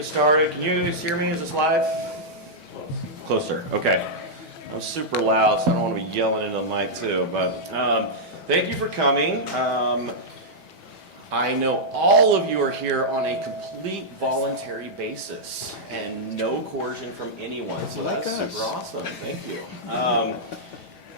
get started. Can you guys hear me? Is this live? Closer. Okay. I'm super loud, so I don't want to be yelling into the mic too. But thank you for coming. I know all of you are here on a complete voluntary basis and no coercion from anyone. So that's super awesome. Thank you.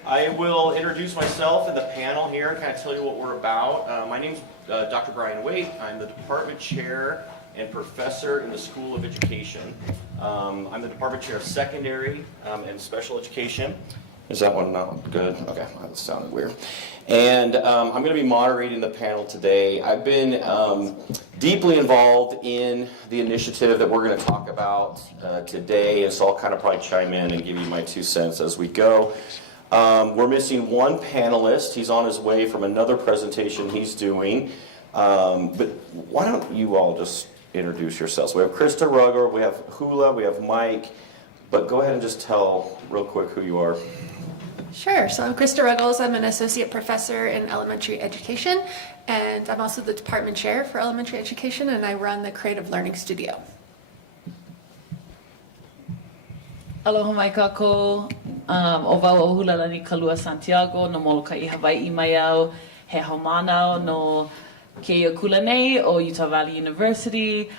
I will introduce myself and the panel here and kind of tell you what we're about. My name's Dr. Bryan Waite. I'm the department chair and professor in the School of Education. I'm the department chair of secondary and special education. Is that one not good? Okay, that sounded weird. And I'm going to be moderating the panel today. I've been deeply involved in the initiative that we're going to talk about today, and so I'll kind of probably chime in and give you my 2 cents as we go. We're missing one panelist. He's on his way from another presentation he's doing. But why don't you all just introduce yourselves? We have Krista Ruggles, we have Hula, we have Mike, but go ahead and just tell real quick who you are. Sure. So I'm Krista Ruggles. I'm an associate professor in elementary education, and I'm also the department chair for elementary education, and I run the Creative Learning Studio. Aloha mai kako, o wau o hulalani Kalua Santiago, no Molokai Hawaii mai au, he haumānau no Keia Kulanei o Utah Valley University.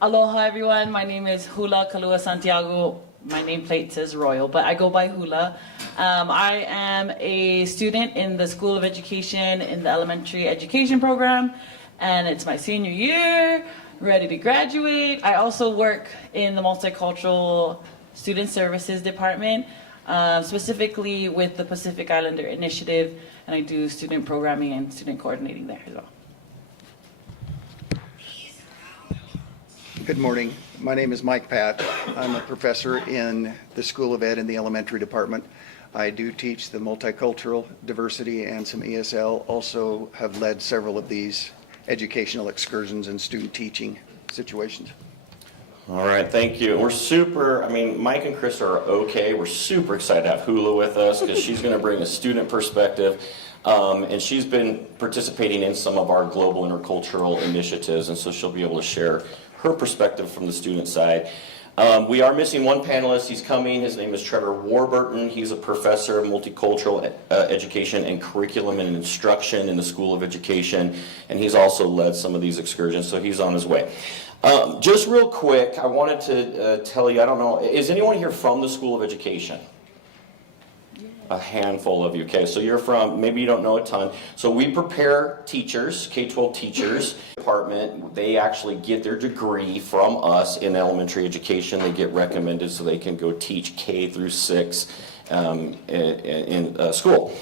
Aloha everyone, my name is Hula Kalua Santiago. My nameplate says Royal, but I go by Hula. I am a student in the School of Education in the elementary education program, and it's my senior year, ready to graduate. I also work in the multicultural student services department, specifically with the Pacific Islander Initiative, and I do student programming and student coordinating there as well. Good morning. My name is Mike Pat. I'm a professor in the School of Ed in the elementary department. I do teach the multicultural diversity and some ESL. Also have led several of these educational excursions and student teaching situations. All right, thank you. We're super, Mike and Chris are okay. We're super excited to have Hula with us because she's going to bring a student perspective. And she's been participating in some of our global intercultural initiatives, and so she'll be able to share her perspective from the student side. We are missing one panelist. He's coming. His name is Trevor Warburton. He's a professor of multicultural education and curriculum and instruction in the School of Education, and he's also led some of these excursions, so he's on his way. Just real quick, I wanted to tell you, I don't know, is anyone here from the School of Education? A handful of you. Okay, so you're from, maybe you don't know a ton. So we prepare teachers, K-12 teachers, department. They actually get their degree from us in elementary education. They get recommended so they can go teach K through 6 in school.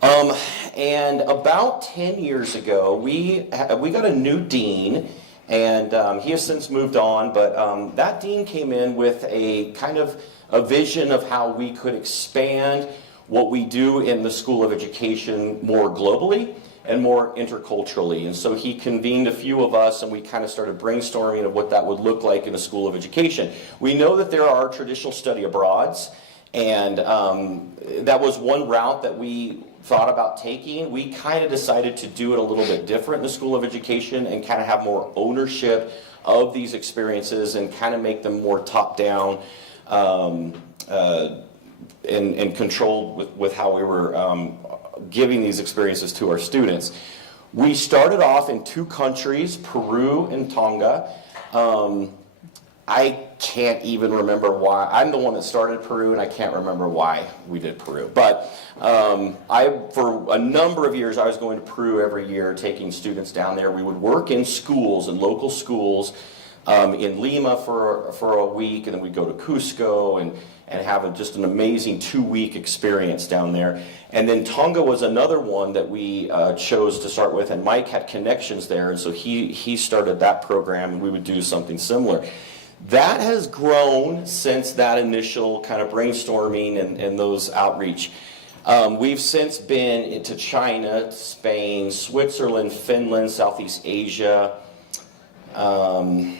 And about 10 years ago, we got a new dean, and he has since moved on, but that dean came in with a kind of a vision of how we could expand what we do in the School of Education more globally and more interculturally. And so he convened a few of us, and we kind of started brainstorming of what that would look like in the School of Education. We know that there are traditional study abroads, and that was one route that we thought about taking. We kind of decided to do it a little bit different in the School of Education and kind of have more ownership of these experiences and kind of make them more top-down and controlled with how we were giving these experiences to our students. We started off in 2 countries, Peru and Tonga. I can't even remember why. I'm the one that started Peru, and I can't remember why we did Peru. But for a number of years, I was going to Peru every year, taking students down there. We would work in schools, in local schools, in Lima for a week, and then we'd go to Cusco and have just an amazing 2-week experience down there. And then Tonga was another one that we chose to start with, and Mike had connections there, and so he started that program, and we would do something similar. That has grown since that initial kind of brainstorming and those outreach. We've since been into China, Spain, Switzerland, Finland, Southeast Asia, and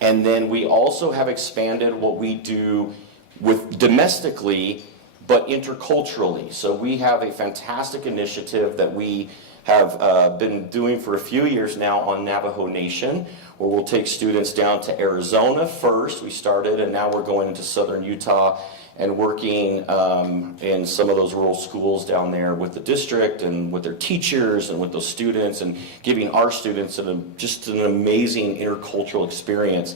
then we also have expanded what we do with domestically but interculturally. So we have a fantastic initiative that we have been doing for a few years now on Navajo Nation, where we'll take students down to Arizona first. We started, and now we're going into southern Utah and working in some of those rural schools down there with the district and with their teachers and with those students, and giving our students just an amazing intercultural experience.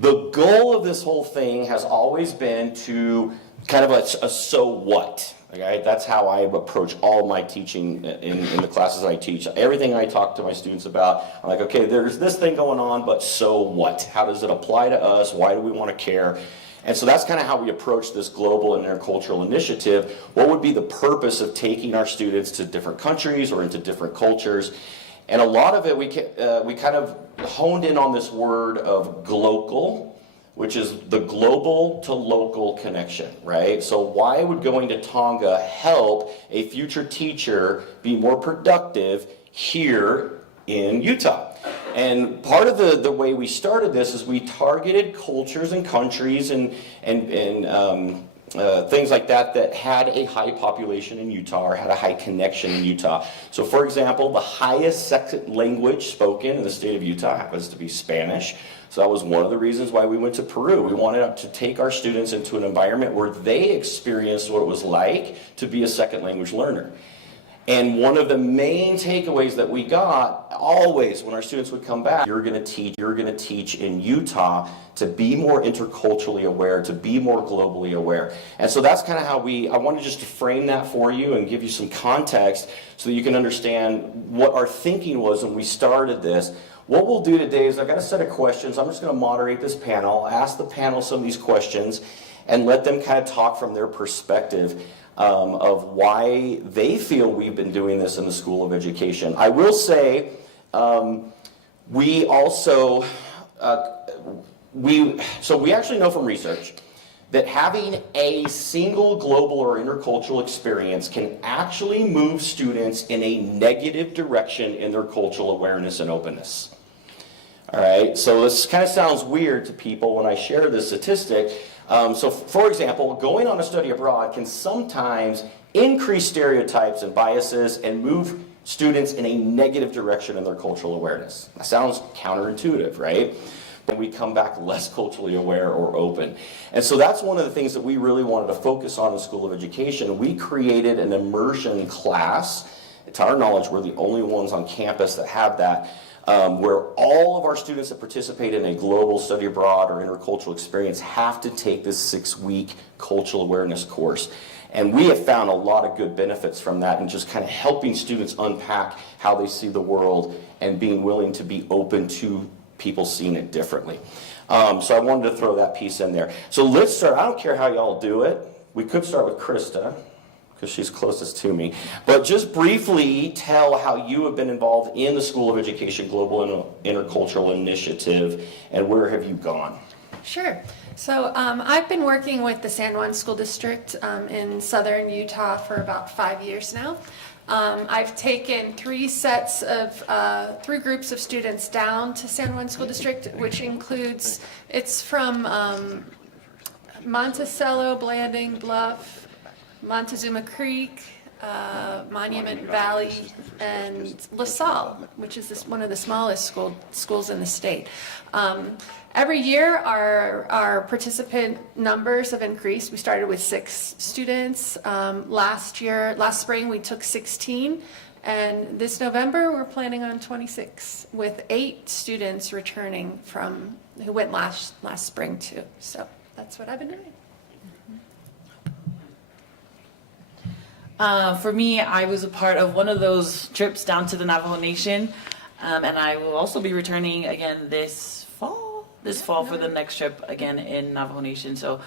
The goal of this whole thing has always been to kind of a so what. Okay? That's how I approach all my teaching in the classes I teach. Everything I talk to my students about, I'm like, okay, there's this thing going on, but so what? How does it apply to us? Why do we want to care? And so that's kind of how we approach this global and intercultural initiative. What would be the purpose of taking our students to different countries or into different cultures? And a lot of it, we kind of honed in on this word of glocal, which is the global to local connection, right? So why would going to Tonga help a future teacher be more productive here in Utah? And part of the way we started this is we targeted cultures and countries and things like that had a high population in Utah or had a high connection in Utah. So for example, the highest second language spoken in the state of Utah happens to be Spanish. So that was one of the reasons why we went to Peru. We wanted to take our students into an environment where they experienced what it was like to be a second language learner. And one of the main takeaways that we got always when our students would come back, you're going to teach in Utah to be more interculturally aware, to be more globally aware. And so that's kind of how I wanted just to frame that for you and give you some context so that you can understand what our thinking was when we started this. What we'll do today is I've got a set of questions. I'm just going to moderate this panel, ask the panel some of these questions, and let them kind of talk from their perspective of why they feel we've been doing this in the School of Education. I will say we also, we actually know from research that having a single global or intercultural experience can actually move students in a negative direction in their cultural awareness and openness. All right, so this kind of sounds weird to people when I share this statistic. So for example, going on a study abroad can sometimes increase stereotypes and biases and move students in a negative direction in their cultural awareness. That sounds counterintuitive, right? But we come back less culturally aware or open. And so that's one of the things that we really wanted to focus on in the School of Education. We created an immersion class. To our knowledge, we're the only ones on campus that have that. Where all of our students that participate in a global study abroad or intercultural experience have to take this 6-week cultural awareness course. And we have found a lot of good benefits from that and just kind of helping students unpack how they see the world and being willing to be open to people seeing it differently. So I wanted to throw that piece in there. So let's start. I don't care how y'all do it. We could start with Krista, because she's closest to me. But just briefly tell how you have been involved in the School of Education Global and Intercultural Initiative, and where have you gone? Sure. So I've been working with the San Juan School District in southern Utah for about 5 years now. I've taken 3 groups of students down to San Juan School District, which includes, it's from Monticello, Blanding, Bluff, Montezuma Creek, Monument Valley, and LaSalle, which is one of the smallest schools in the state. Every year, our participant numbers have increased. We started with 6 students. Last spring, we took 16. And this November, we're planning on 26, with 8 students returning who went last spring too. So that's what I've been doing. For me, I was a part of one of those trips down to the Navajo Nation, and I will also be returning again this fall for the next trip again in Navajo Nation. So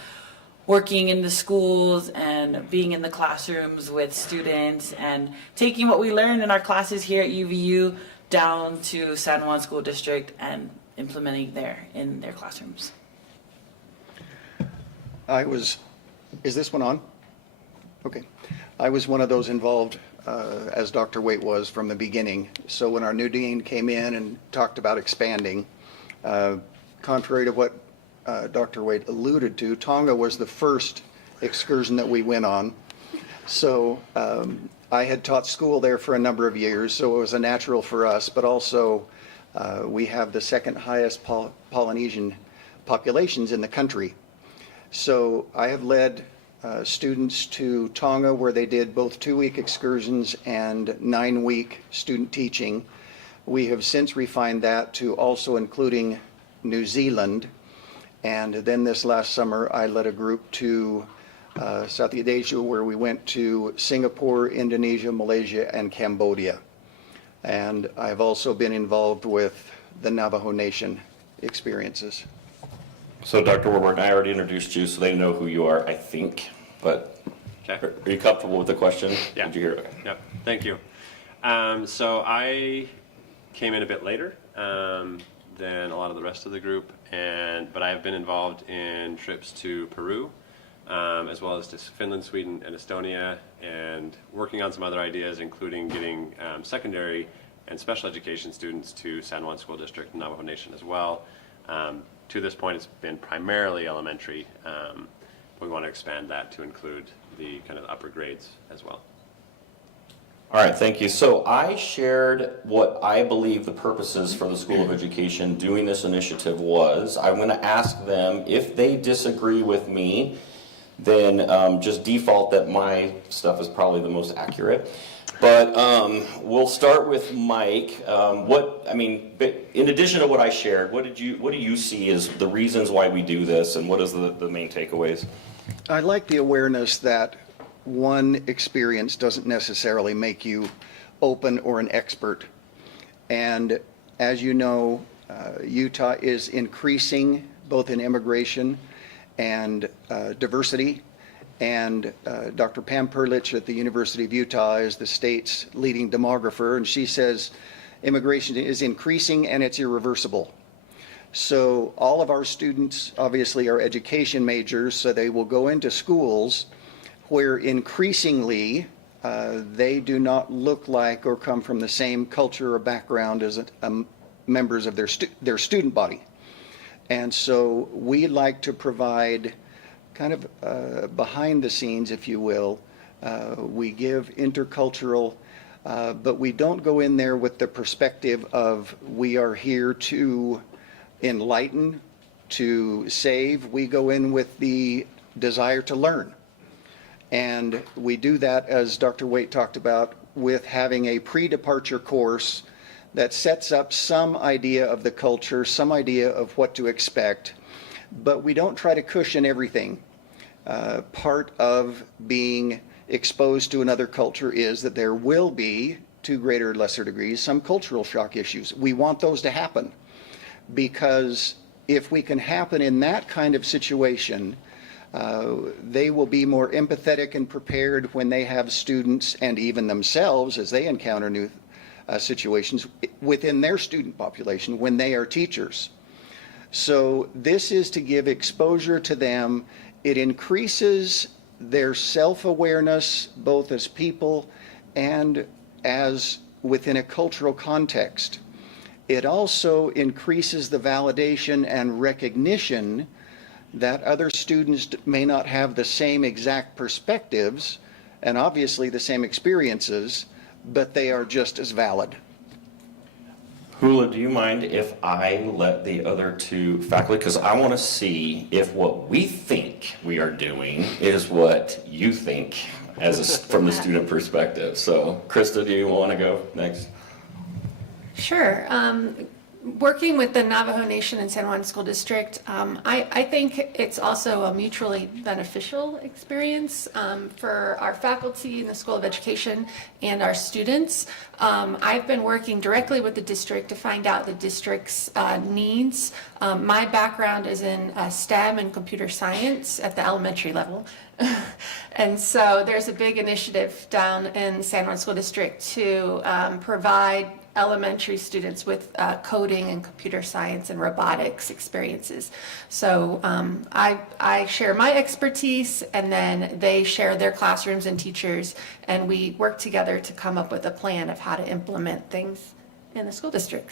working in the schools and being in the classrooms with students and taking what we learned in our classes here at UVU down to San Juan School District and implementing there in their classrooms. Is this one on? Okay. I was one of those involved, as Dr. Waite was from the beginning. So when our new dean came in and talked about expanding, contrary to what Dr. Waite alluded to, Tonga was the first excursion that we went on. So I had taught school there for a number of years, so it was a natural for us, but also we have the second highest Polynesian populations in the country. So I have led students to Tonga, where they did both 2-week excursions and 9-week student teaching. We have since refined that to also including New Zealand. And then this last summer, I led a group to Southeast Asia, where we went to Singapore, Indonesia, Malaysia, and Cambodia. And I've also been involved with the Navajo Nation experiences. So Dr. Warburton, I already introduced you, so they know who you are, I think. But Okay. are you comfortable with the question? Yeah. Did you hear it? Okay. Yep. Thank you. So I came in a bit later than a lot of the rest of the group, but I have been involved in trips to Peru, as well as to Finland, Sweden, and Estonia, and working on some other ideas, including getting secondary and special education students to San Juan School District and Navajo Nation as well. To this point, it's been primarily elementary. We want to expand that to include the kind of upper grades as well. All right, thank you. So I shared what I believe the purposes for the School of Education doing this initiative was. I'm going to ask them if they disagree with me, then just default that my stuff is probably the most accurate. But we'll start with Mike. In addition to what I shared, what do you see as the reasons why we do this, and what is the main takeaways? I like the awareness that one experience doesn't necessarily make you open or an expert. And as you know, Utah is increasing both in immigration and diversity. And Dr. Pam Perlich at the University of Utah is the state's leading demographer, and she says immigration is increasing and it's irreversible. So all of our students obviously are education majors, so they will go into schools where increasingly they do not look like or come from the same culture or background as members of their student body. And so we like to provide kind of behind the scenes, if you will. We give intercultural, but we don't go in there with the perspective of we are here to enlighten, to save. We go in with the desire to learn. And we do that, as Dr. Waite talked about, with having a pre-departure course that sets up some idea of the culture, some idea of what to expect, but we don't try to cushion everything. Part of being exposed to another culture is that there will be, to greater or lesser degrees, some cultural shock issues. We want those to happen, because if we can happen in that kind of situation, they will be more empathetic and prepared when they have students, and even themselves as they encounter new situations within their student population when they are teachers. So this is to give exposure to them. It increases their self-awareness both as people and as within a cultural context. It also increases the validation and recognition that other students may not have the same exact perspectives and obviously the same experiences, but they are just as valid. Hula, do you mind if I let the other two faculty, because I want to see if what we think we are doing is what you think from the student perspective. So, Krista, do you want to go next? Sure. Working with the Navajo Nation and San Juan School District, I think it's also a mutually beneficial experience for our faculty in the School of Education and our students. I've been working directly with the district to find out the district's needs. My background is in STEM and computer science at the elementary level. And so there's a big initiative down in San Juan School District to provide elementary students with coding and computer science and robotics experiences. So I share my expertise, and then they share their classrooms and teachers, and we work together to come up with a plan of how to implement things in the school district.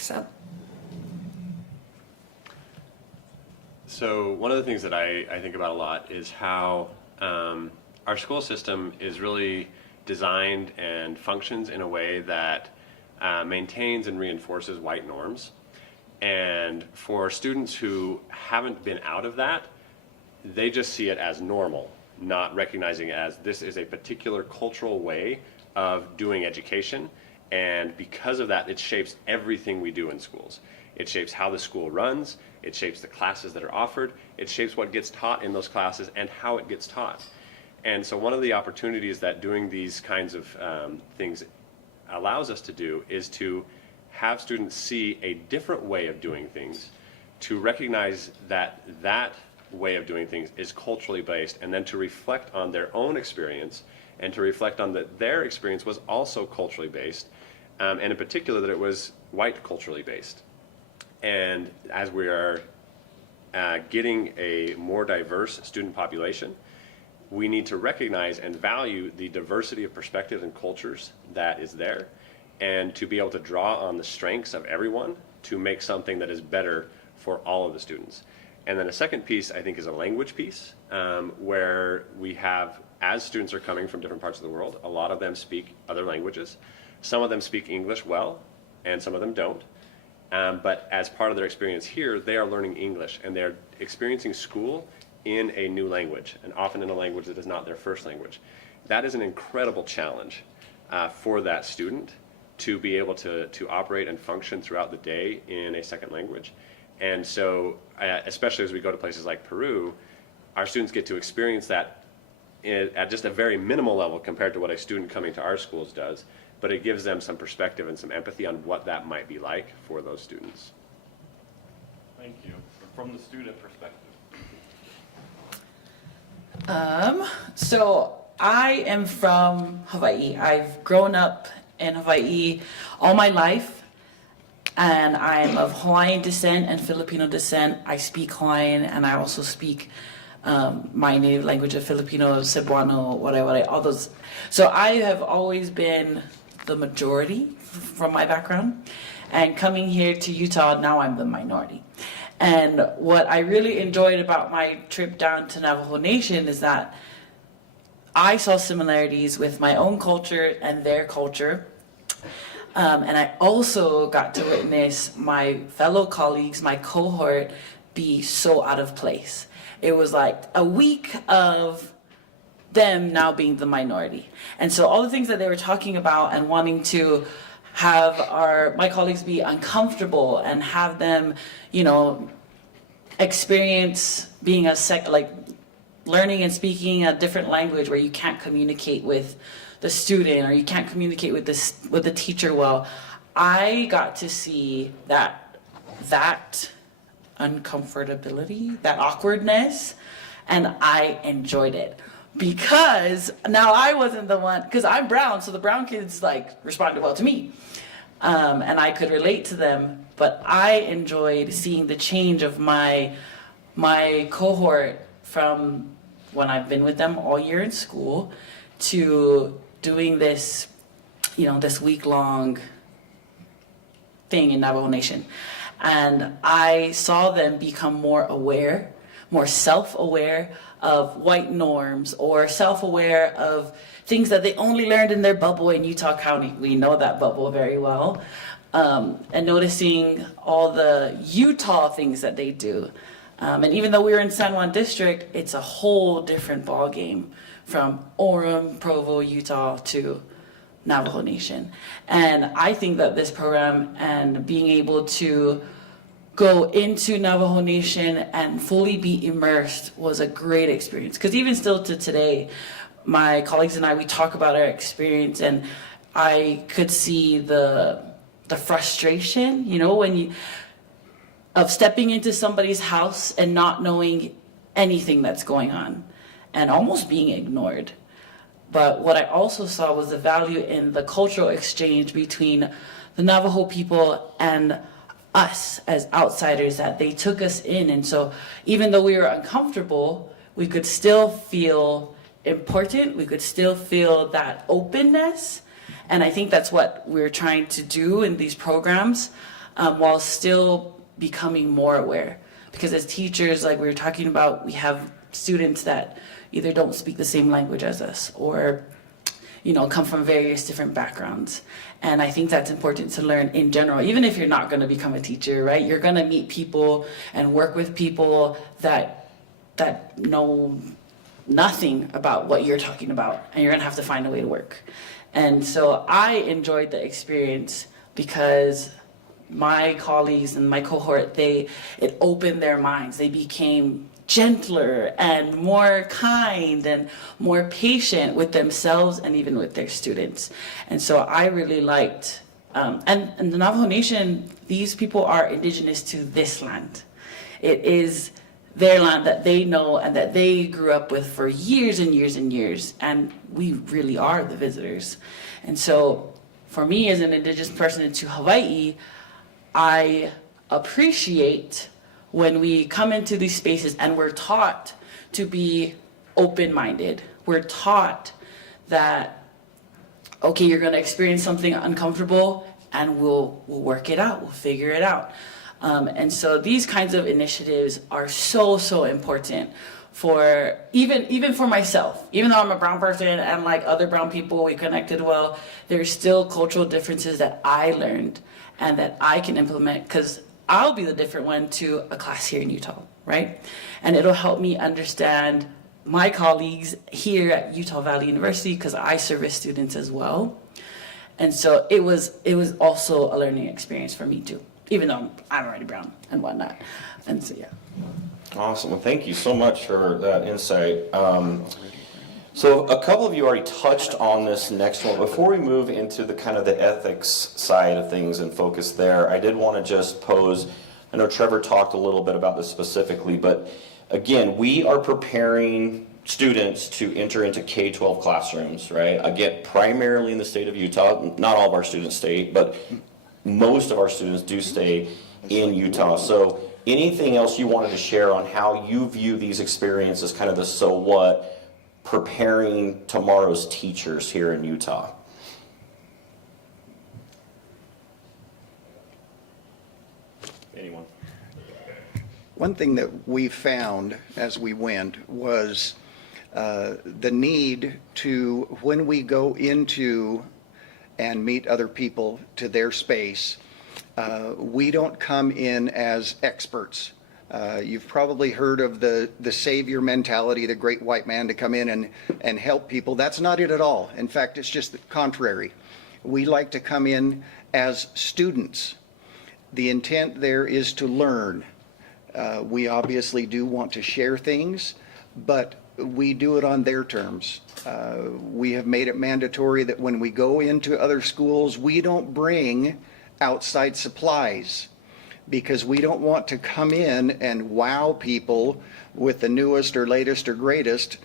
So one of the things that I think about a lot is how our school system is really designed and functions in a way that maintains and reinforces white norms. And for students who haven't been out of that, they just see it as normal, not recognizing it as this is a particular cultural way of doing education. And because of that, it shapes everything we do in schools. It shapes how the school runs, it shapes the classes that are offered, it shapes what gets taught in those classes and how it gets taught. And so one of the opportunities that doing these kinds of things allows us to do is to have students see a different way of doing things, to recognize that that way of doing things is culturally based, and then to reflect on their own experience and to reflect on that their experience was also culturally based, and in particular that it was white culturally based. And as we are getting a more diverse student population, we need to recognize and value the diversity of perspectives and cultures that is there, and to be able to draw on the strengths of everyone to make something that is better for all of the students. And then a second piece, I think, is a language piece, where we have, as students are coming from different parts of the world, a lot of them speak other languages. Some of them speak English well, and some of them don't. But as part of their experience here, they are learning English, and they're experiencing school in a new language, and often in a language that is not their first language. That is an incredible challenge for that student to be able to operate and function throughout the day in a second language. And so, especially as we go to places like Peru, our students get to experience that at just a very minimal level compared to what a student coming to our schools does, but it gives them some perspective and some empathy on what that might be like for those students. Thank you. From the student perspective. So I am from Hawaii. I've grown up in Hawaii all my life, and I'm of Hawaiian descent and Filipino descent. I speak Hawaiian, and I also speak my native language of Filipino, Cebuano, whatever, all those. So I have always been the majority from my background, and coming here to Utah, now I'm the minority. And what I really enjoyed about my trip down to Navajo Nation is that I saw similarities with my own culture and their culture. And I also got to witness my fellow colleagues, my cohort, be so out of place. It was like a week of them now being the minority. And so all the things that they were talking about and wanting to have my colleagues be uncomfortable and have them, experience being learning and speaking a different language where you can't communicate with the student or you can't communicate with the teacher well. I got to see that uncomfortability, that awkwardness, and I enjoyed it. Because now I wasn't the one, because I'm brown, so the brown kids responded well to me. And I could relate to them, but I enjoyed seeing the change of my cohort from when I've been with them all year in school to doing this, this week-long thing in Navajo Nation. And I saw them become more aware, more self-aware of white norms, or self-aware of things that they only learned in their bubble in Utah County. We know that bubble very well. And noticing all the Utah things that they do. And even though we were in San Juan District, it's a whole different ballgame from Orem, Provo, Utah to Navajo Nation. And I think that this program and being able to go into Navajo Nation and fully be immersed was a great experience. Because even still to today, my colleagues and I, we talk about our experience, and I could see the frustration, of stepping into somebody's house and not knowing anything that's going on and almost being ignored. But what I also saw was the value in the cultural exchange between the Navajo people and us as outsiders, that they took us in. And so even though we were uncomfortable, we could still feel important. We could still feel that openness. And I think that's what we're trying to do in these programs, while still becoming more aware. Because as teachers, like we were talking about, we have students that, either don't speak the same language as us or, come from various different backgrounds. And I think that's important to learn in general, even if you're not going to become a teacher, right? You're going to meet people and work with people that know nothing about what you're talking about, and you're going to have to find a way to work. And so I enjoyed the experience because my colleagues and my cohort, it opened their minds. They became gentler and more kind and more patient with themselves and even with their students. And so I really liked, and the Navajo Nation, these people are indigenous to this land. It is their land that they know and that they grew up with for years and years and years. And we really are the visitors. And so for me as an indigenous person to Hawaii, I appreciate when we come into these spaces and we're taught to be open-minded. We're taught that, okay, you're going to experience something uncomfortable and we'll work it out, we'll figure it out. And so these kinds of initiatives are so, so important for even for myself. Even though I'm a brown person and like other brown people, we connected well, there's still cultural differences that I learned and that I can implement because I'll be the different one to a class here in Utah, right? And it'll help me understand my colleagues here at Utah Valley University because I service students as well. And so it was also a learning experience for me too, even though I'm already brown and whatnot. And so, yeah. Awesome. Well, thank you so much for that insight. So a couple of you already touched on this next one. Before we move into the kind of the ethics side of things and focus there, I did want to just pose, I know Trevor talked a little bit about this specifically, but again, we are preparing students to enter into K-12 classrooms, right? Again, primarily in the state of Utah. Not all of our students stay, but most of our students do stay in Utah. So anything else you wanted to share on how you view these experiences, kind of the so what, preparing tomorrow's teachers here in Utah? Anyone? One thing that we found as we went was the need to, when we go into and meet other people to their space, we don't come in as experts. You've probably heard of the savior mentality, the great white man to come in and help people. That's not it at all. In fact, it's just the contrary. We like to come in as students. The intent there is to learn. We obviously do want to share things, but we do it on their terms. We have made it mandatory that when we go into other schools, we don't bring outside supplies, because we don't want to come in and wow people with the newest or latest or greatest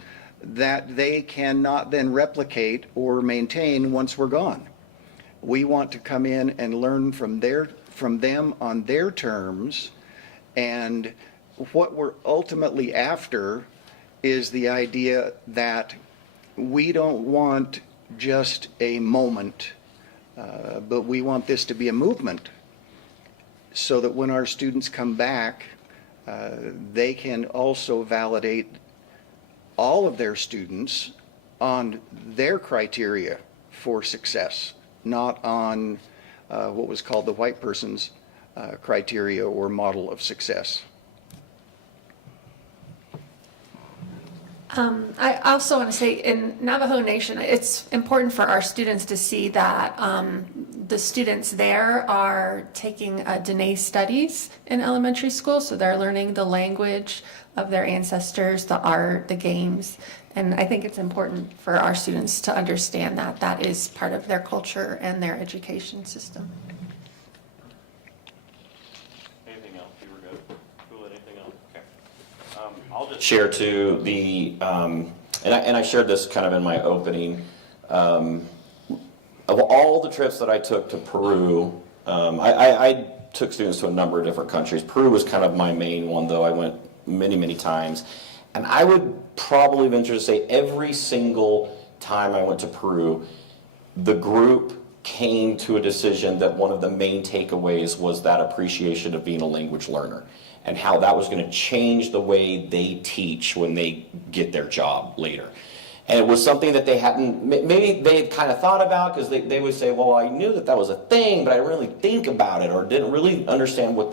that they cannot then replicate or maintain once we're gone. We want to come in and learn from them on their terms, and what we're ultimately after is the idea that we don't want just a moment, but we want this to be a movement, so that when our students come back, they can also validate all of their students on their criteria for success, not on what was called the white person's criteria or model of success. I also want to say in Navajo Nation, it's important for our students to see that the students there are taking Dene studies in elementary school, so they're learning the language of their ancestors, the art, the games, and I think it's important for our students to understand that that is part of their culture and their education system. Anything else? You were good? Cool. Anything else? Okay. I'll just share too and I shared this kind of in my opening. Of all the trips that I took to Peru, I took students to a number of different countries. Peru was kind of my main one, though. I went many, many times. And I would probably venture to say every single time I went to Peru, the group came to a decision that one of the main takeaways was that appreciation of being a language learner and how that was going to change the way they teach when they get their job later. And it was something that they hadn't, maybe they had kind of thought about, because they would say, well, I knew that was a thing, but I didn't really think about it, or didn't really understand what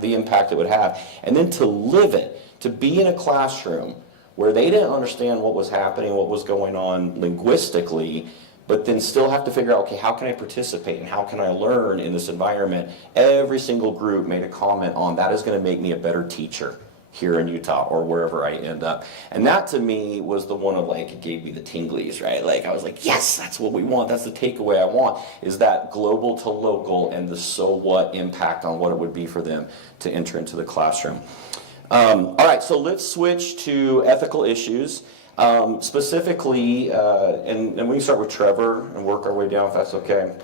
the impact it would have. And then to live it, to be in a classroom where they didn't understand what was happening, what was going on linguistically, but then still have to figure out, okay, how can I participate and how can I learn in this environment? Every single group made a comment on that is going to make me a better teacher here in Utah or wherever I end up. And that to me was the one of like, it gave me the tinglies, right? Like I was like, yes, that's what we want. That's the takeaway I want, is that global to local and the so what impact on what it would be for them to enter into the classroom. All right, so let's switch to ethical issues. Specifically, and we can start with Trevor and work our way down if that's okay.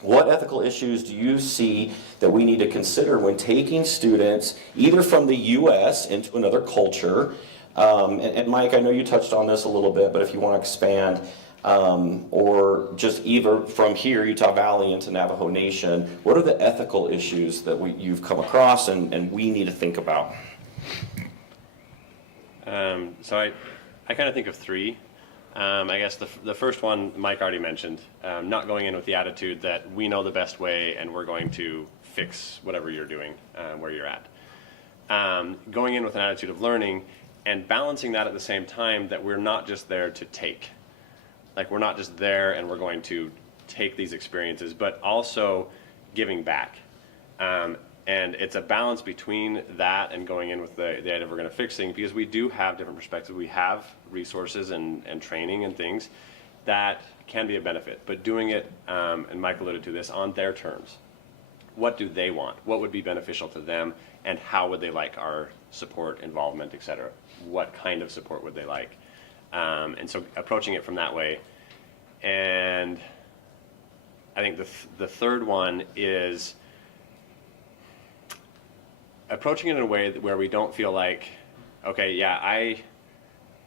What ethical issues do you see that we need to consider when taking students either from the U.S. into another culture? And Mike, I know you touched on this a little bit, but if you want to expand, or just either from here, Utah Valley, into Navajo Nation, what are the ethical issues that you've come across and we need to think about? So I kind of think of three. I guess the first one Mike already mentioned, not going in with the attitude that we know the best way and we're going to fix whatever you're doing where you're at. Going in with an attitude of learning and balancing that at the same time that we're not just there to take. Like we're not just there and we're going to take these experiences, but also giving back. And it's a balance between that and going in with the idea of we're going to fix things, because we do have different perspectives. We have resources and training and things that can be a benefit, but doing it, and Mike alluded to this, on their terms. What do they want? What would be beneficial to them? And how would they like our support, involvement, et cetera? What kind of support would they like? And so approaching it from that way. And I think the third one is approaching it in a way where we don't feel like, okay, yeah, I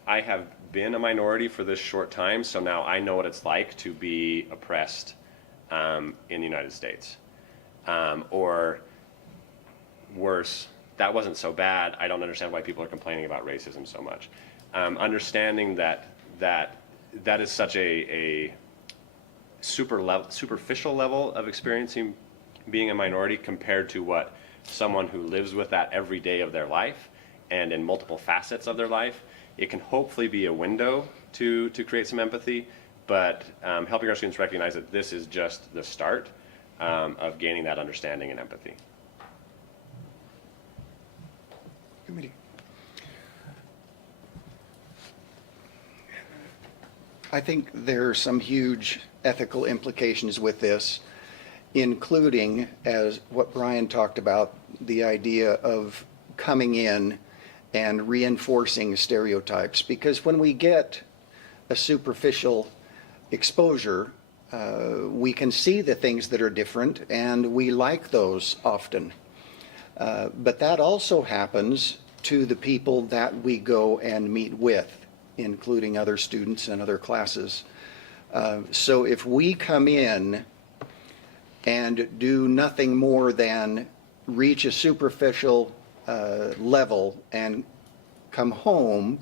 have been a minority for this short time, so now I know what it's like to be oppressed in the United States. Or worse, that wasn't so bad, I don't understand why people are complaining about racism so much. Understanding that is such a superficial level of experiencing being a minority compared to what someone who lives with that every day of their life and in multiple facets of their life, it can hopefully be a window to create some empathy, but helping our students recognize that this is just the start of gaining that understanding and empathy. Committee. I think there are some huge ethical implications with this, including, as what Bryan talked about, the idea of coming in and reinforcing stereotypes. Because when we get a superficial exposure, we can see the things that are different, and we like those often. But that also happens to the people that we go and meet with, including other students and other classes. So if we come in and do nothing more than reach a superficial level and come home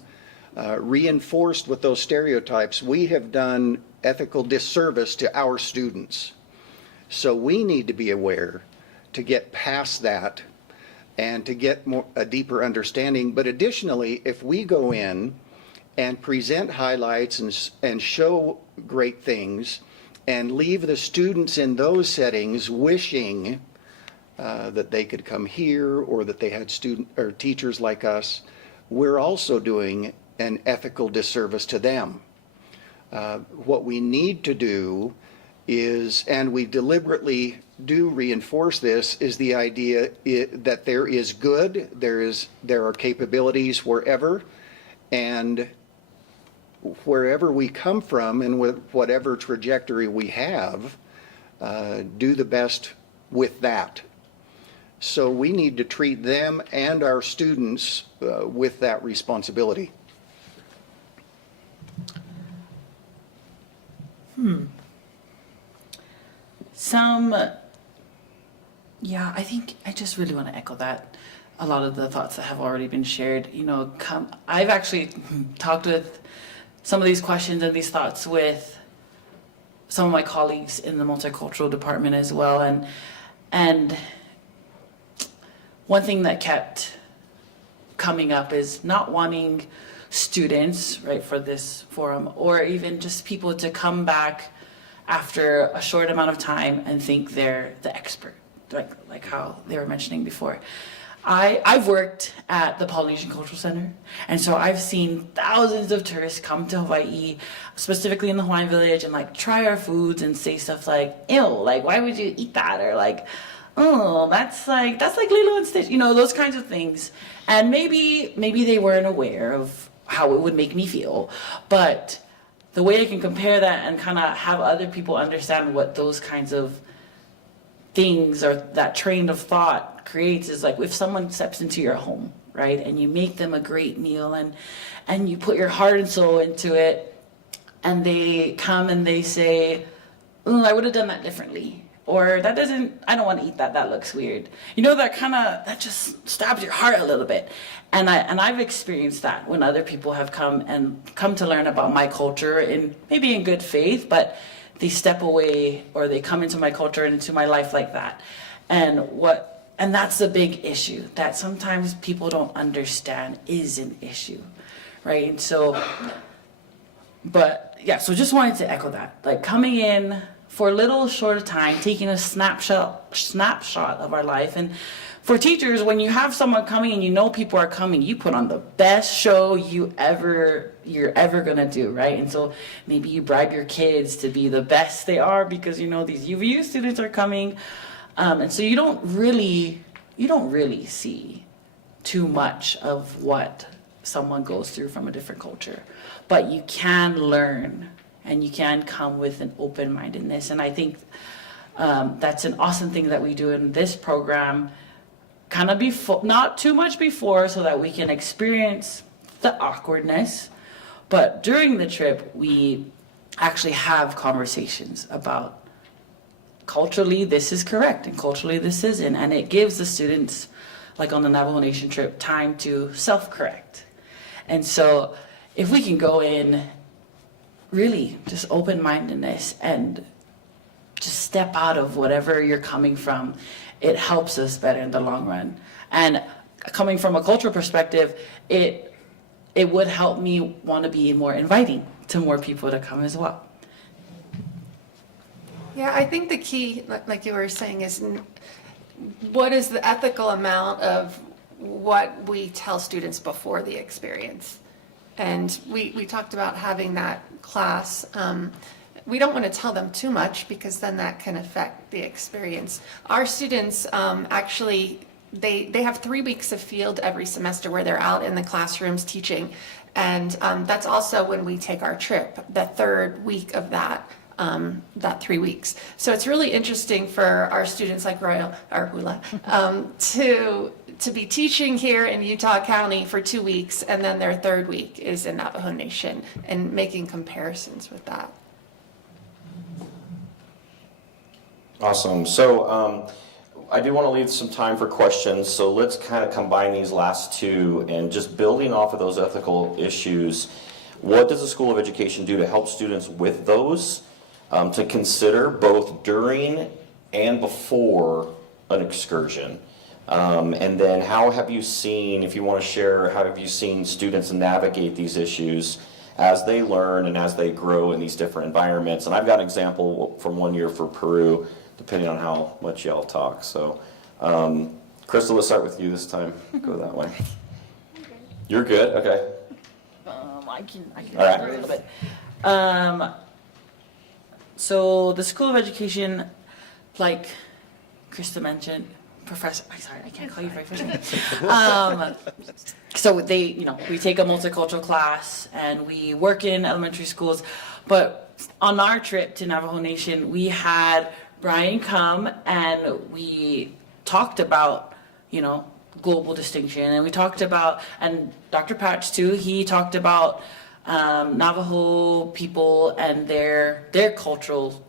reinforced with those stereotypes, we have done ethical disservice to our students. So we need to be aware to get past that and to get a deeper understanding. But additionally, if we go in and present highlights and show great things and leave the students in those settings wishing that they could come here or that they had teachers like us, we're also doing an ethical disservice to them. What we need to do is, and we deliberately do reinforce this, is the idea that there is good, there are capabilities wherever, and wherever we come from and with whatever trajectory we have, do the best with that. So we need to treat them and our students with that responsibility. Yeah, I think I just really want to echo that. A lot of the thoughts that have already been shared, I've actually talked with some of these questions and these thoughts with some of my colleagues in the multicultural department as well. And one thing that kept coming up is not wanting students, right, for this forum, or even just people to come back after a short amount of time and think they're the expert, like how they were mentioning before. I've worked at the Polynesian Cultural Center, and so I've seen thousands of tourists come to Hawaii, specifically in the Hawaiian Village, and try our foods and say stuff like, ew, why would you eat that? Or oh, that's like Lilo and Stitch, those kinds of things. And maybe they weren't aware of how it would make me feel, but the way I can compare that and kind of have other people understand what those kinds of things or that train of thought creates is if someone steps into your home, right, and you make them a great meal and you put your heart and soul into it, and they come and they say, oh, I would have done that differently, or I don't want to eat that looks weird, that just stabs your heart a little bit. And I've experienced that when other people have come to learn about my culture, maybe in good faith, but they step away or they come into my culture and into my life like that. And that's the big issue that sometimes people don't understand is an issue, right? And so, so just wanted to echo that, coming in for a little short of time, taking a snapshot of our life. And for teachers, when you have someone coming and people are coming, you put on the best show you're ever gonna do, right? And so maybe you bribe your kids to be the best they are because these UVU students are coming, and so you don't really see too much of what someone goes through from a different culture, but you can learn and you can come with an open-mindedness. And I think that's an awesome thing that we do in this program, kind of before, not too much before, so that we can experience the awkwardness. But during the trip, we actually have conversations about culturally this is correct and culturally this isn't. And it gives the students, on the Navajo Nation trip, time to self-correct. And so if we can go in really just open-mindedness and just step out of whatever you're coming from, it helps us better in the long run. And coming from a cultural perspective, it would help me want to be more inviting to more people to come as well. Yeah, I think the key, like you were saying, is what is the ethical amount of what we tell students before the experience. And we talked about having that class. We don't want to tell them too much because then that can affect the experience. Our students actually, they have 3 weeks of field every semester where they're out in the classrooms teaching. And that's also when we take our trip, the 3rd week of that 3 weeks. So it's really interesting for our students like Royal or Hula to be teaching here in Utah County for 2 weeks, and then their 3rd week is in Navajo Nation, and making comparisons with that. Awesome. So I do want to leave some time for questions, so let's kind of combine these last two, and just building off of those ethical issues, what does the School of Education do to help students with those, to consider both during and before an excursion? And then how have you seen, if you want to share, how have you seen students navigate these issues as they learn and as they grow in these different environments? And I've got an example from one year for Peru, depending on how much y'all talk. So, Krista, let's start with you this time. Go that way. You're good? Okay. I can All right. a little bit. So the School of Education, like Krista mentioned, Professor, I'm sorry, I can't call you by first name. So we take a multicultural class and we work in elementary schools. But on our trip to Navajo Nation, we had Bryan come and we talked about, global distinction, and we talked about, and Dr. Patch too, he talked about Navajo people and their cultural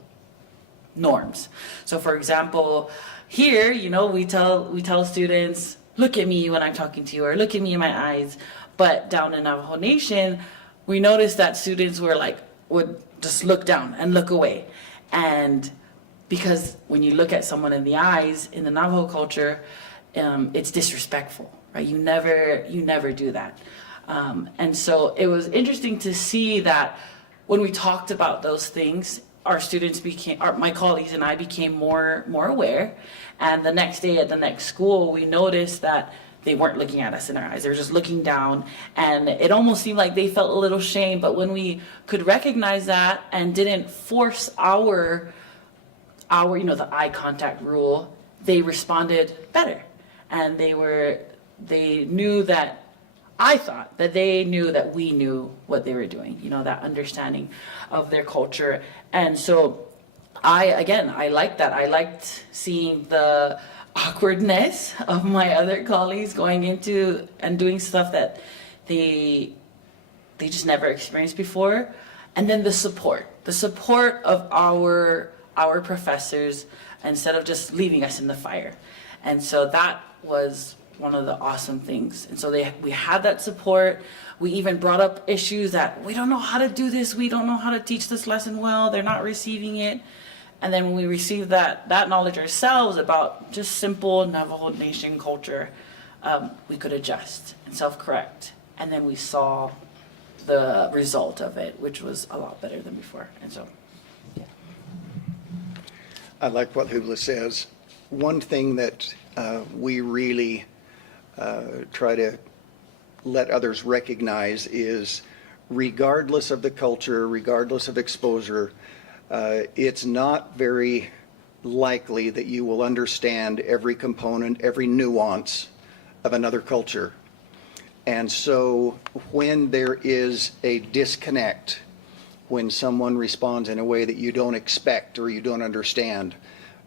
norms. So for example, here, you know, we tell students, look at me when I'm talking to you, or look at me in my eyes. But down in Navajo Nation, we noticed that students would just look down and look away. And because when you look at someone in the eyes in the Navajo culture, it's disrespectful, right? You never do that. And so it was interesting to see that when we talked about those things, our students my colleagues and I became more aware. And the next day at the next school, we noticed that they weren't looking at us in our eyes. They were just looking down, and it almost seemed like they felt a little shame. But when we could recognize that and didn't force our the eye contact rule, they responded better. And they knew that, I thought that they knew that we knew what they were doing, that understanding of their culture. And so I liked that. I liked seeing the awkwardness of my other colleagues going into and doing stuff that they just never experienced before. And then the support of our professors, instead of just leaving us in the fire. And so that was one of the awesome things. And so we had that support. We even brought up issues that we don't know how to do this. We don't know how to teach this lesson well. They're not receiving it. And then when we received that knowledge ourselves about just simple Navajo Nation culture, we could adjust and self-correct. And then we saw the result of it, which was a lot better than before. And so, yeah. I like what Hula says. One thing that we really try to let others recognize is, regardless of the culture, regardless of exposure, it's not very likely that you will understand every component, every nuance of another culture. And so when there is a disconnect, when someone responds in a way that you don't expect or you don't understand,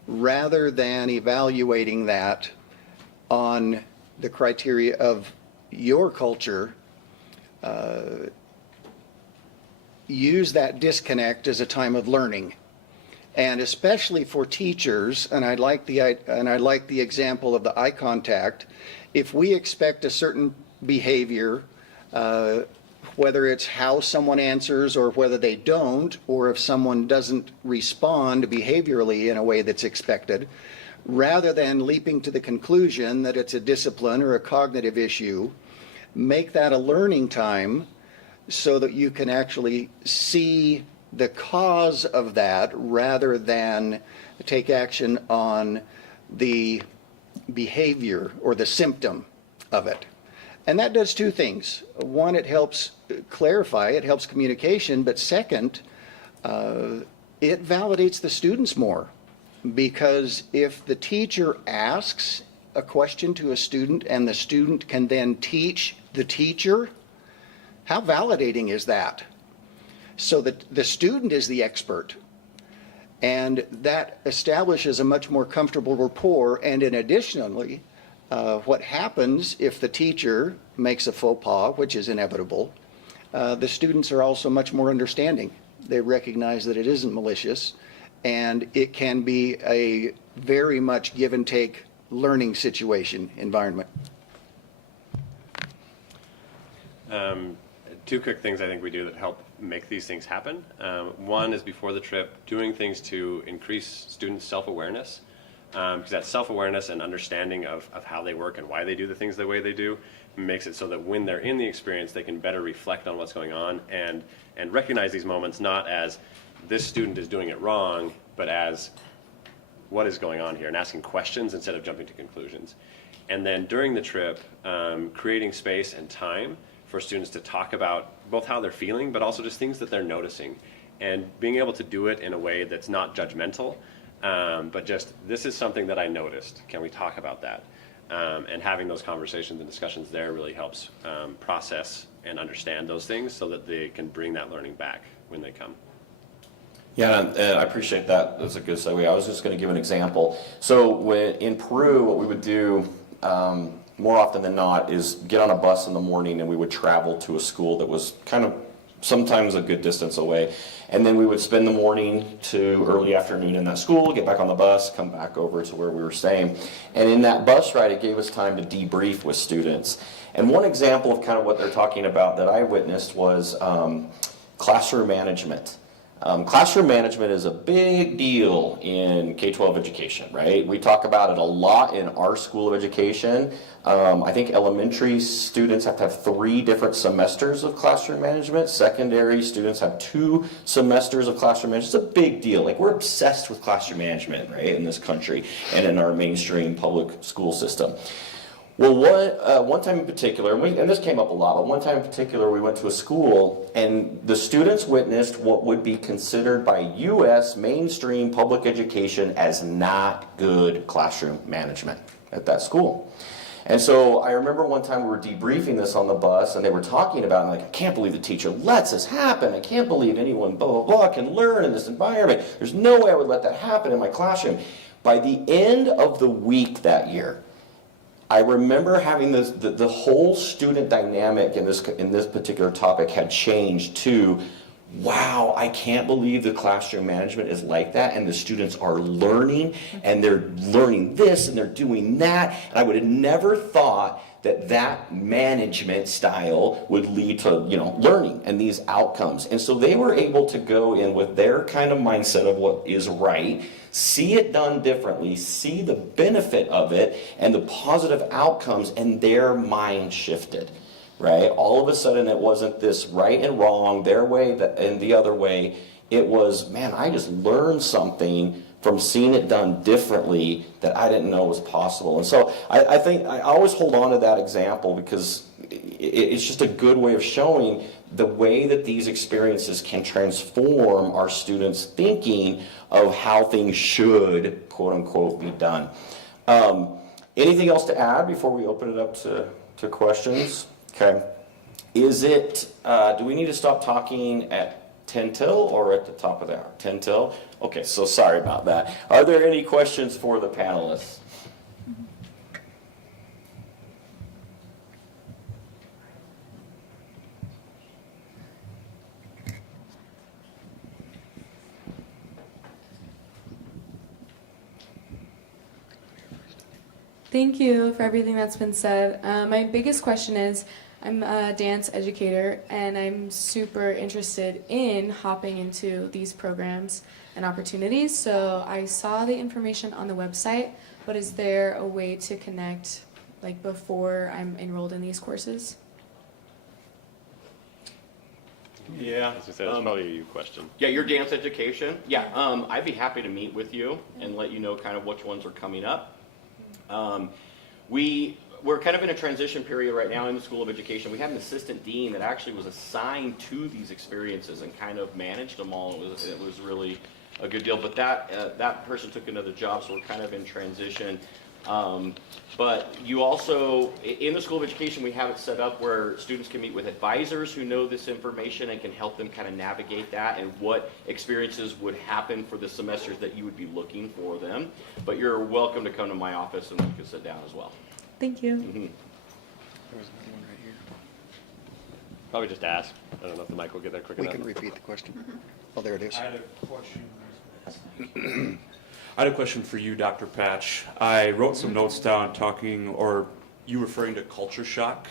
rather than evaluating that on the criteria of your culture, use that disconnect as a time of learning. And especially for teachers, and I like the example of the eye contact, if we expect a certain behavior, whether it's how someone answers or whether they don't, or if someone doesn't respond behaviorally in a way that's expected, rather than leaping to the conclusion that it's a discipline or a cognitive issue, make that a learning time so that you can actually see the cause of that rather than take action on the behavior or the symptom of it. And that does two things. One, it helps clarify, it helps communication, but second, it validates the students more. Because if the teacher asks a question to a student and the student can then teach the teacher, how validating is that? So that the student is the expert. And that establishes a much more comfortable rapport. And in additionally, what happens if the teacher makes a faux pas, which is inevitable, the students are also much more understanding. They recognize that it isn't malicious, and it can be a very much give and take learning situation environment. Two quick things I think we do that help make these things happen. One is before the trip, doing things to increase students' self-awareness. Because that self-awareness and understanding of how they work and why they do the things the way they do makes it so that when they're in the experience, they can better reflect on what's going on and recognize these moments not as this student is doing it wrong, but as what is going on here, and asking questions instead of jumping to conclusions. And then during the trip, creating space and time for students to talk about both how they're feeling, but also just things that they're noticing. And being able to do it in a way that's not judgmental, but just, this is something that I noticed. Can we talk about that? And having those conversations and discussions there really helps process and understand those things so that they can bring that learning back when they come. Yeah, and I appreciate that. That's a good segue. I was just going to give an example. So in Peru, what we would do more often than not is get on a bus in the morning, and we would travel to a school that was kind of sometimes a good distance away. And then we would spend the morning to early afternoon in that school, get back on the bus, come back over to where we were staying. And in that bus ride, it gave us time to debrief with students. And one example of kind of what they're talking about that I witnessed was classroom management. Classroom management is a big deal in K-12 education, right? We talk about it a lot in our school of education. I think elementary students have to have 3 different semesters of classroom management. Secondary students have 2 semesters of classroom management. It's a big deal. Like, we're obsessed with classroom management, right, in this country and in our mainstream public school system. Well, one time in particular, and this came up a lot, but one time in particular we went to a school and the students witnessed what would be considered by U.S. mainstream public education as not good classroom management at that school. And so I remember one time we were debriefing this on the bus and they were talking about it, like, I can't believe the teacher lets this happen. I can't believe anyone blah, blah, blah can learn in this environment. There's no way I would let that happen in my classroom. By the end of the week that year, I remember having the whole student dynamic in this particular topic had changed to, wow, I can't believe the classroom management is like that, and the students are learning, and they're learning this, and they're doing that, and I would have never thought that management style would lead to, learning and these outcomes. And so they were able to go in with their kind of mindset of what is right, see it done differently, see the benefit of it and the positive outcomes, and their mind shifted, right? All of a sudden it wasn't this right and wrong, their way and the other way. It was, man, I just learned something from seeing it done differently that I didn't know was possible. And so I think I always hold on to that example because it's just a good way of showing the way that these experiences can transform our students' thinking of how things should, quote unquote, be done. Anything else to add before we open it up to questions? Okay. Do we need to stop talking at 10 till or at the top of the hour? 10 till? Okay, so sorry about that. Are there any questions for the panelists? Thank you for everything that's been said. My biggest question is, I'm a dance educator and I'm super interested in hopping into these programs and opportunities. So I saw the information on the website, but is there a way to connect like before I'm enrolled in these courses? Yeah. As I said, it's probably a you question. Yeah, your dance education. Yeah, I'd be happy to meet with you and let you know kind of which ones are coming up. We're kind of in a transition period right now in the School of Education. We have an assistant dean that actually was assigned to these experiences and kind of managed them all. It was really a good deal. But that person took another job, so we're kind of in transition. But you also, in the School of Education, we have it set up where students can meet with advisors who know this information and can help them kind of navigate that and what experiences would happen for the semesters that you would be looking for them. But you're welcome to come to my office and we can sit down as well. Thank you. Mm-hmm. There was another one right here. Probably just ask. I don't know if the mic will get there quick We enough. can repeat the question. Oh, there it is. I had a question. I had a question for you, Dr. Patch. I wrote some notes down you referring to culture shock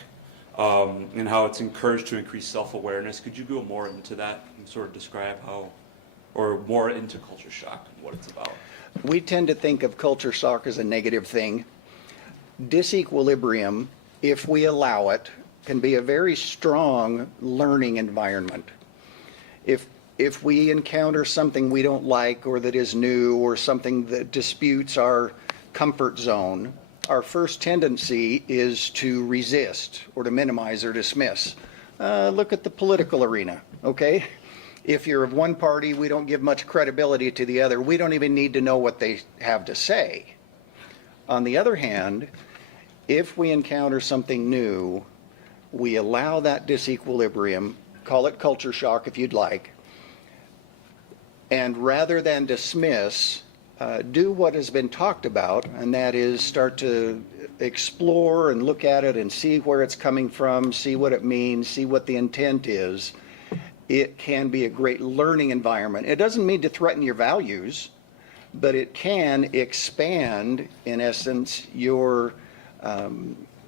and how it's encouraged to increase self-awareness. Could you go more into that and sort of describe more into culture shock and what it's about? We tend to think of culture shock as a negative thing. Disequilibrium, if we allow it, can be a very strong learning environment. If we encounter something we don't like or that is new or something that disputes our comfort zone, our first tendency is to resist or to minimize or dismiss. Look at the political arena, okay? If you're of one party, we don't give much credibility to the other. We don't even need to know what they have to say. On the other hand, if we encounter something new, we allow that disequilibrium, call it culture shock if you'd like, and rather than dismiss, do what has been talked about, and that is start to explore and look at it and see where it's coming from, see what it means, see what the intent is, it can be a great learning environment. It doesn't mean to threaten your values, but it can expand, in essence, your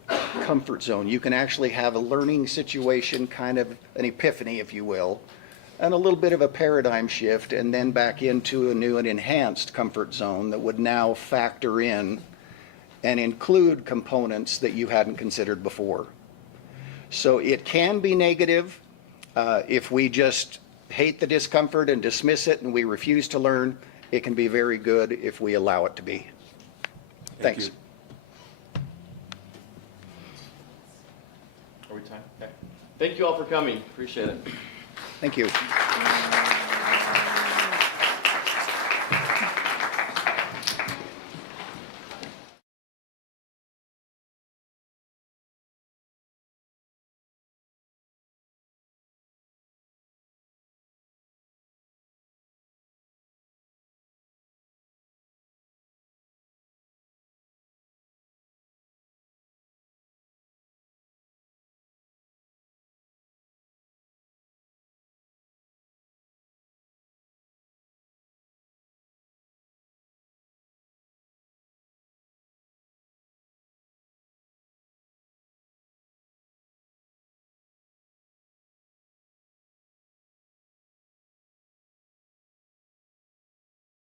comfort zone. You can actually have a learning situation, kind of an epiphany, if you will, and a little bit of a paradigm shift, and then back into a new and enhanced comfort zone that would now factor in and include components that you hadn't considered before. So it can be negative if we just hate the discomfort and dismiss it and we refuse to learn. It can be very good if we allow it to be. Thanks. you. Are we time? Okay. Thank you all for coming. Appreciate it. Thank you.